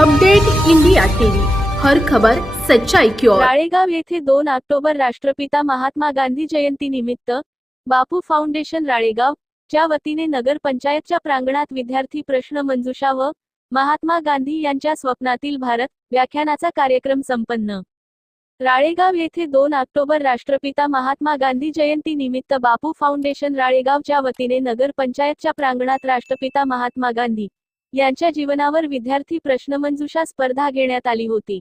Update India TV. हर खबर सच्चाई की ओर. राळेगाव येथे दोन ऑक्टोबर राष्ट्रपिता महात्मा गांधी जयंती निमित्त बापू फाउंडेशन राळेगाव च्या वतीने नगर पंचायतच्या प्रांगणात विद्यार्थी प्रश्न मंजुषा व महात्मा गांधी यांच्या स्वप्नातील भारत व्याख्यानाचा कार्यक्रम संपन्न. राळेगाव येथे दोन ऑक्टोबर राष्ट्रपिता महात्मा गांधी जयंती निमित्त बापू फाउंडेशन राळेगावच्या वतीने नगर पंचायतच्या प्रांगणात राष्ट्रपिता महात्मा गांधी यांच्या जीवनावर विद्यार्थी प्रश्नमंजुषा स्पर्धा घेण्यात आली होती.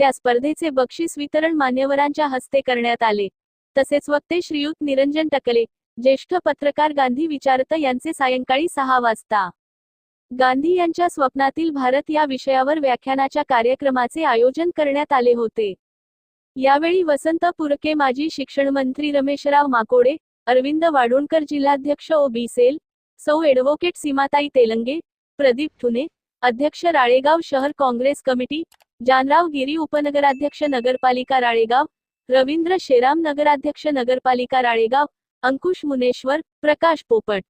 त्या स्पर्धेचे बक्षीस वितरण मान्यवरांच्या हस्ते करण्यात आले. तसेच वक्ते श्रीयुत निरंजन टकले ज्येष्ठ पत्रकार गांधी विचारत यांचे सायंकाळी सहा वाजता. गांधी यांच्या स्वप्नातील भारत या विषयावर व्याख्यानाच्या कार्यक्रमाचे आयोजन करण्यात आले होते. यावेळी वसंत पुरके माजी शिक्षण मंत्री रमेशराव माकोडे अरविंद वाडोणकर जिल्हाध्यक्ष ओ बी सेल सौ एडव्होकेट सीमाताई तेलंगे प्रदीप ठुने अध्यक्ष राळेगाव शहर काँग्रेस कमिटी जानराव गिरी उपनगराध्यक्ष नगरपालिका राळेगाव रवींद्र शेराम नगराध्यक्ष नगरपालिका राळेगाव अंकुश मुनेश्वर प्रकाश पोपट.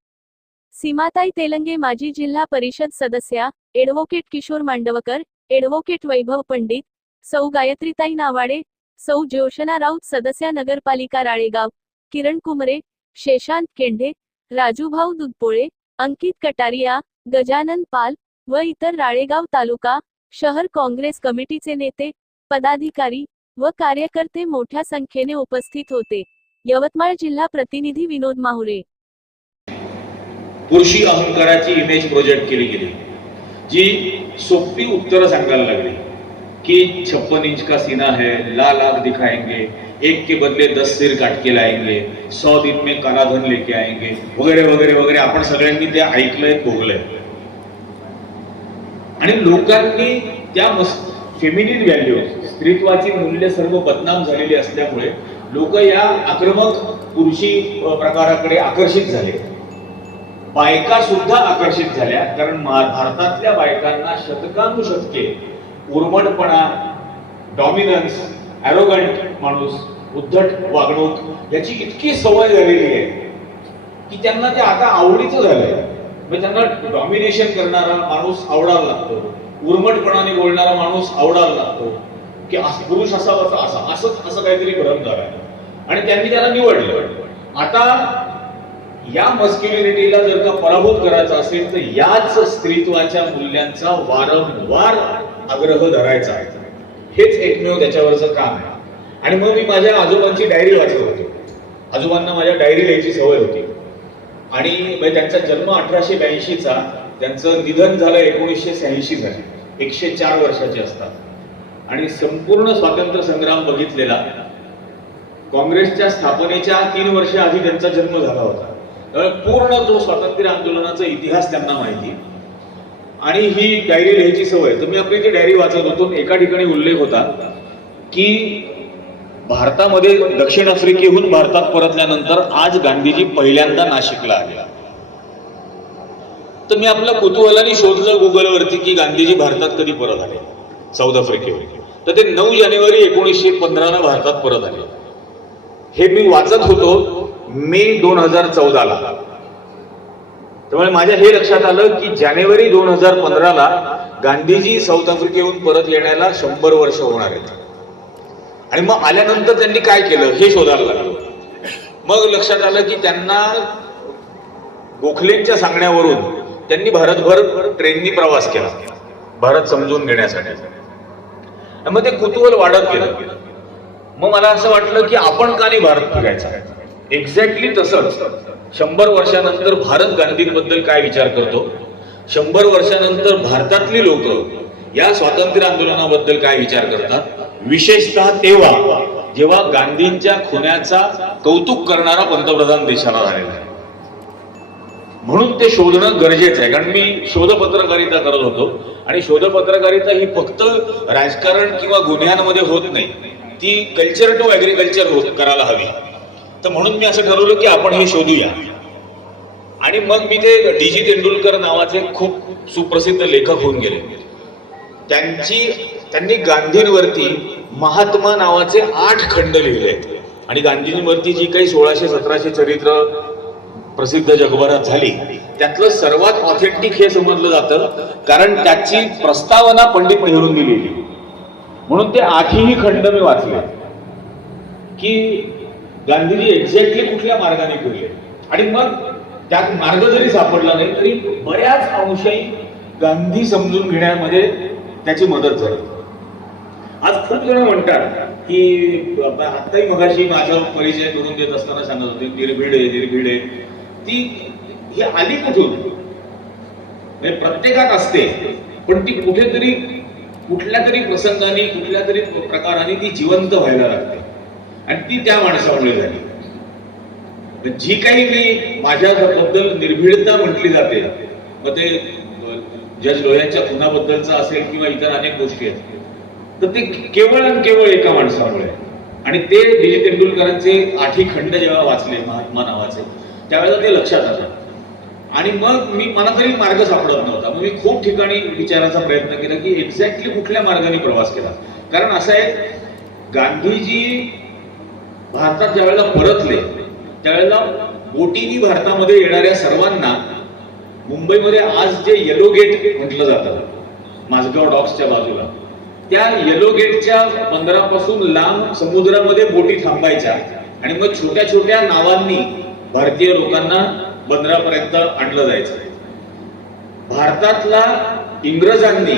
सीमाताई तेलंगे माजी जिल्हा परिषद सदस्या एडव्होकेट किशोर मांडवकर एडव्होकेट वैभव पंडित सौ गायत्रीताई नावाडे सौ ज्योशना राऊत सदस्या नगरपालिका राळेगाव किरण कुमरे शेशांत केंढे राजूभाऊ दुधपोळे अंकित कटारिया गजानन पाल व इतर राळेगाव तालुका शहर काँग्रेस कमिटीचे नेते पदाधिकारी व कार्यकर्ते मोठ्या संख्येने उपस्थित होते. यवतमाळ जिल्हा प्रतिनिधी विनोद माहुरे. पुरुषी अहंकाराची इमेज प्रोजेक्ट केली गेली. जी सोपी उत्तरं सांगायला लागली. की छप्पन इंच का सीना है लाल आग दिखाएंगे एक के बदले दस सिर काट के लाएंगे सौ दिन में काराधन लेके आएंगे वगैरे वगैरे वगैरे. आपण सगळ्यांनी ते ऐकलंय भोगलंय. आणि लोकांनी त्या फेमिनिन व्हॅल्यू स्त्रीत्वाची मूल्य सर्व बदनाम झालेली असल्यामुळे लोक या आक्रमक पुरुषी प्रकाराकडे आकर्षित झाले. बायका सुद्धा आकर्षित झाल्या कारण भारतातल्या बायकांना शतकानुशतके उर्मटपणा डॉमिनन्स ॲरोगंट माणूस उद्धट वागणूक याची इतकी सवय झालेली आहे की त्यांना ते आता आवडीचं झालंय. म्हणजे त्यांना डॉमिनेशन करणारा माणूस आवडायला लागतो. उर्मटपणाने बोलणारा माणूस आवडायला लागतो. की असं- पुरुष असावा असं असा असंच असं काहीतरी भ्रम आहे. आणि त्यांनी त्याला निवडलं. आता या मस्क्युलिनिटीला जर का पराभूत करायचा असेल तर याच स्त्रीत्वाच्या मूल्यांचा वारंवार आग्रह धरायचा आहे. हेच एकमेव त्याच्यावरचं काम आहे. आणि मग मी माझ्या आजोबांची डायरी वाचत होतो. आजोबांना माझ्या डायरी लिहायची सवय होती. आणि म्हणजे त्यांचा जन्म अठराशे ब्याऐंशीचा त्यांचं निधन झालं एकोणीसशे शहाऐंशी झाले एकशे चार वर्षाचे असतात. आणि संपूर्ण स्वातंत्र्य संग्राम बघितलेला काँग्रेसच्या स्थापनेच्या तीन वर्ष आधी त्यांचा जन्म झाला होता. पूर्ण तो स्वातंत्र्य आंदोलनाचा इतिहास त्यांना माहिती. आणि ही डायरी लिहायची सवय. तर मी आपली ती डायरी वाचत होतो. एका ठिकाणी उल्लेख होता की भारतामध्ये दक्षिण आफ्रिकेहून भारतात परतल्यानंतर आज गांधीजी पहिल्यांदा नाशिकला आले तर मी आपल्या कुतूहलाने शोधलं गुगलवरती की गांधीजी भारतात कधी परत आले. साऊथ आफ्रिकेवर. तर ते नऊ जानेवारी एकोणीसशे पंधराला भारतात परत आले. हे मी वाचत होतो मे दोन हजार चौदाला. त्यामुळे माझ्या हे लक्षात आलं की जानेवारी दोन हजार पंधराला गांधीजी साऊथ आफ्रिकेहून परत येण्याला शंभर वर्ष होणार आहेत. आणि मग आल्यानंतर त्यांनी काय केलं? हे शोधायला लागलं. मग लक्षात आलं की त्यांना गोखलेंच्या सांगण्यावरून त्यांनी भारतभर ट्रेननी प्रवास केला. भारत समजून घेण्यासाठी. मग ते कुतूहल वाढत गेलं. मग मला असं वाटलं की आपण का नाही भारत फिरायचा? एक्झॅक्टली तसंच. शंभर वर्षानंतर भारत गांधींबद्दल काय विचार करतो? शंभर वर्षानंतर भारतातली लोक या स्वातंत्र्य आंदोलनाबद्दल काय विचार करतात? विशेषतः तेव्हा जेव्हा गांधींच्या खुन्याचा कौतुक करणारा पंतप्रधान देशाला झालेला आहे. म्हणून ते शोधणं गरजेचं आहे. कारण मी शोधपत्रकारिता करत होतो आणि शोधपत्रकारिता ही फक्त राजकारण किंवा गुन्ह्यांमध्ये होत नाही. ती कल्चर टू ऍग्रिकल्चर करायला हवी. तर म्हणून मी असं ठरवलं की आपण हे शोधूया. आणि मग मी ते डी जी तेंडुलकर नावाचे खूप सुप्रसिद्ध लेखक होऊन गेले. त्यांची त्यांनी गांधींवरती महात्मा नावाचे आठ खंड लिहिले आणि गांधींवरती जी काही सोळाशे सतराशे चरित्र प्रसिद्ध जगभरात झाली त्यातलं सर्वात ऑथेंटिक हे समजलं जातं कारण त्याची प्रस्तावना पंडित नेहरूंनी लिहिली. म्हणून ते आठही खंड मी वाचले की गांधीजी एक्झॅक्टली कुठल्या मार्गाने फिरले. आणि मग त्यात मार्ग जरी सापडला नाही तरी बऱ्याच अंशही गांधी समजून घेण्यामध्ये त्याची मदत झाली. आज खूप जण म्हणतात की आत्ताही मगाशी माझा परिचय करून देत असताना सांगत होते निर्भीड आहे निर्भीड आहे. ती ही आली कुठून? म्हणजे प्रत्येकात असते पण ती कुठेतरी कुठल्या तरी प्रसंगाने कुठल्या तरी प्रकाराने ती जिवंत व्हायला लागते. आणि ती त्या माणसामुळे झाली. तर जी काही मी माझ्याबद्दल निर्भीडता म्हटली जाते मग ते ज्या डोळ्याच्या खुनाबद्दलचं असेल किंवा इतर अनेक गोष्टी आहेत तर ते केवळ आणि केवळ एका माणसामुळे आणि ते डी तेंडुलकरांचे आठी खंड जेव्हा वाचले महात्मा नावाचे त्यावेळेला ते लक्षात आलं. आणि मग मी मला तरी मार्ग सापडत नव्हता. मग मी खूप ठिकाणी विचारायचा प्रयत्न केला की एक्झॅक्टली कुठल्या मार्गाने प्रवास केला. कारण असं आहे गांधीजी भारतात ज्यावेळेला परतले त्यावेळेला बोटीनी भारतामध्ये येणाऱ्या सर्वांना मुंबईमध्ये आज जे येलो गेट म्हटलं जातं माझगाव डॉक्सच्या बाजूला त्या येलो गेटच्या बंदरापासून लांब समुद्रामध्ये बोटी थांबायच्या आणि मग छोट्या छोट्या नावांनी भारतीय लोकांना बंदरापर्यंत आणलं जायचं. भारतातला इंग्रजांनी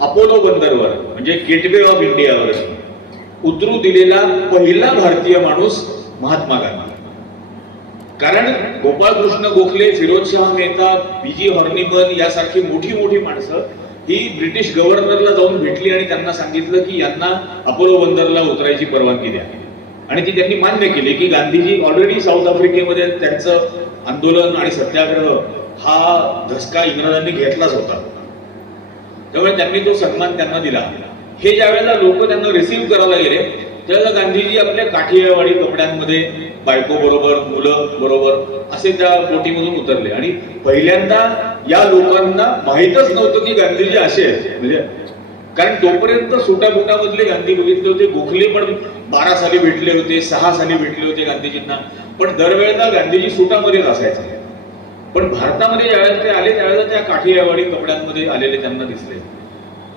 अपोलो बंदरवर म्हणजे गेटवे ऑफ इंडियावर उतरू दिलेला पहिला भारतीय माणूस महात्मा गांधी. कारण गोपाळकृष्ण गोखले फिरोजशाह मेहता बीजी हॉर्निबन यासारखी मोठी मोठी माणसं ही ब्रिटिश गव्हर्नरला जाऊन भेटली आणि त्यांना सांगितलं की यांना अपोलो बंदरला उतरायची परवानगी द्या. आणि ती त्यांनी मान्य केली की गांधीजी ऑलरेडी साऊथ आफ्रिकेमध्ये त्यांचं आंदोलन आणि सत्याग्रह हा धसका इंग्रजांनी घेतलाच होता. त्यामुळे त्यांनी तो सन्मान त्यांना दिला. हे ज्या वेळेला लोक त्यांना रिसीव्ह करायला गेले त्यावेळेला गांधीजी आपल्या काठियावाडी कपड्यांमध्ये बायको बरोबर मुलं बरोबर असे त्या बोटीमधून उतरले. आणि पहिल्यांदा या लोकांना माहीतच नव्हतं की गांधीजी असे म्हणजे कारण तोपर्यंत सुटाबुटामधले गांधी बघितले होते गोखले पण बारा साली भेटले होते सहा साली भेटले होते गांधीजींना. पण दरवेळेला गांधीजी सुटामध्येच असायचे पण भारतामध्ये ज्यावेळेला ते आले त्यावेळेला त्या काठियावाडी कपड्यांमध्ये आलेले त्यांना दिसले.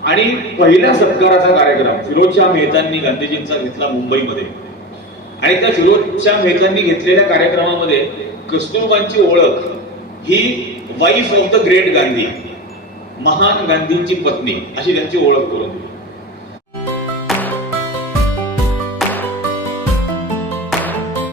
आणि पहिल्या सत्काराचा कार्यक्रम फिरोजशाह मेहतांनी गांधीजींचा घेतला मुंबईमध्ये. आणि त्या फिरोजशाह मेहतांनी घेतलेल्या कार्यक्रमामध्ये कस्तुरबांची ओळख ही wife of the great Gandhi महान गांधींची पत्नी अशी त्यांची ओळख करून दिली.